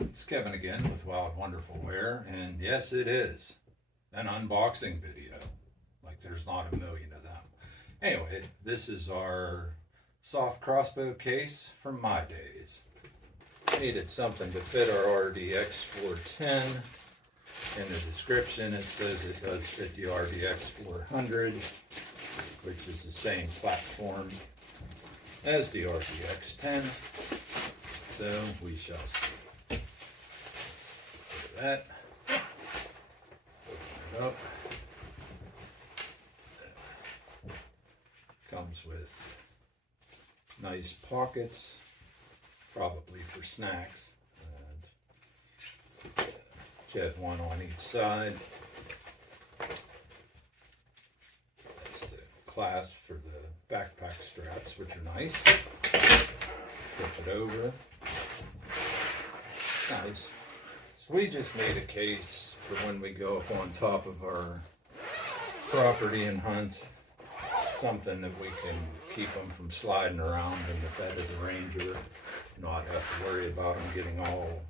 It's Kevin again with Wild Wonderful Wear, and yes, it is an unboxing video. Like there's not a million of them. Anyway, this is our soft crossbow case from MYDays. Needed something to fit our RDX 410. In the description, it says it does fit the RDX 400, which is the same platform as the RDX 10. So we shall see. Look at that. Open it up. Comes with nice pockets, probably for snacks. And get one on each side. That's the clasp for the backpack straps, which are nice. Flip it over. Nice. So we just need a case for when we go up on top of our property and hunt. Something that we can keep them from sliding around in the bed of the Ranger. Not have to worry about them getting all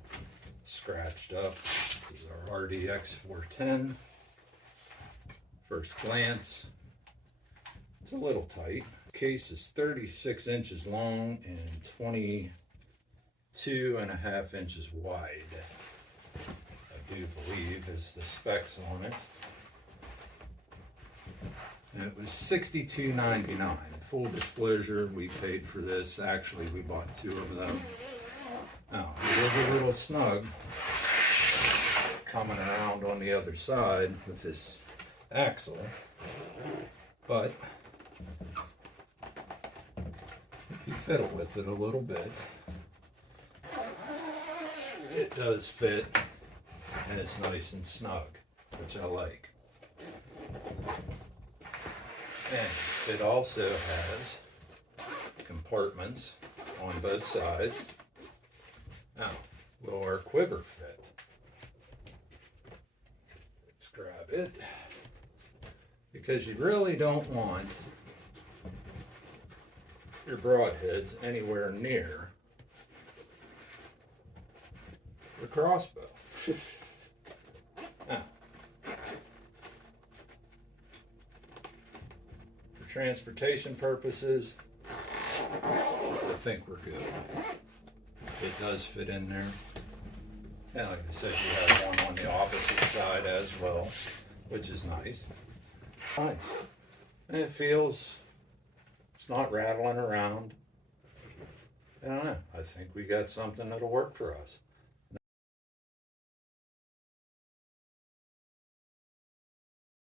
scratched up. This is our RDX 410. First glance, it's a little tight. The case is 36 inches long and 22.5 inches wide. I do believe is the specs on it. And it was $62.99. Full disclosure, we paid for this. Actually, we bought two of them. Now, it is a little snug coming around on the other side with this axle, but if you fiddle with it a little bit, it does fit, and it's nice and snug, which I like. And it also has compartments on both sides. Now, will our quiver fit? Let's grab it. Because you really don't want your broadheads anywhere near the crossbow. Now, for transportation purposes, I think we're good. It does fit in there. And like I said, you have one on the opposite side as well, which is nice. Nice. And it feels, it's not rattling around. I don't know. I think we got something that'll work for us.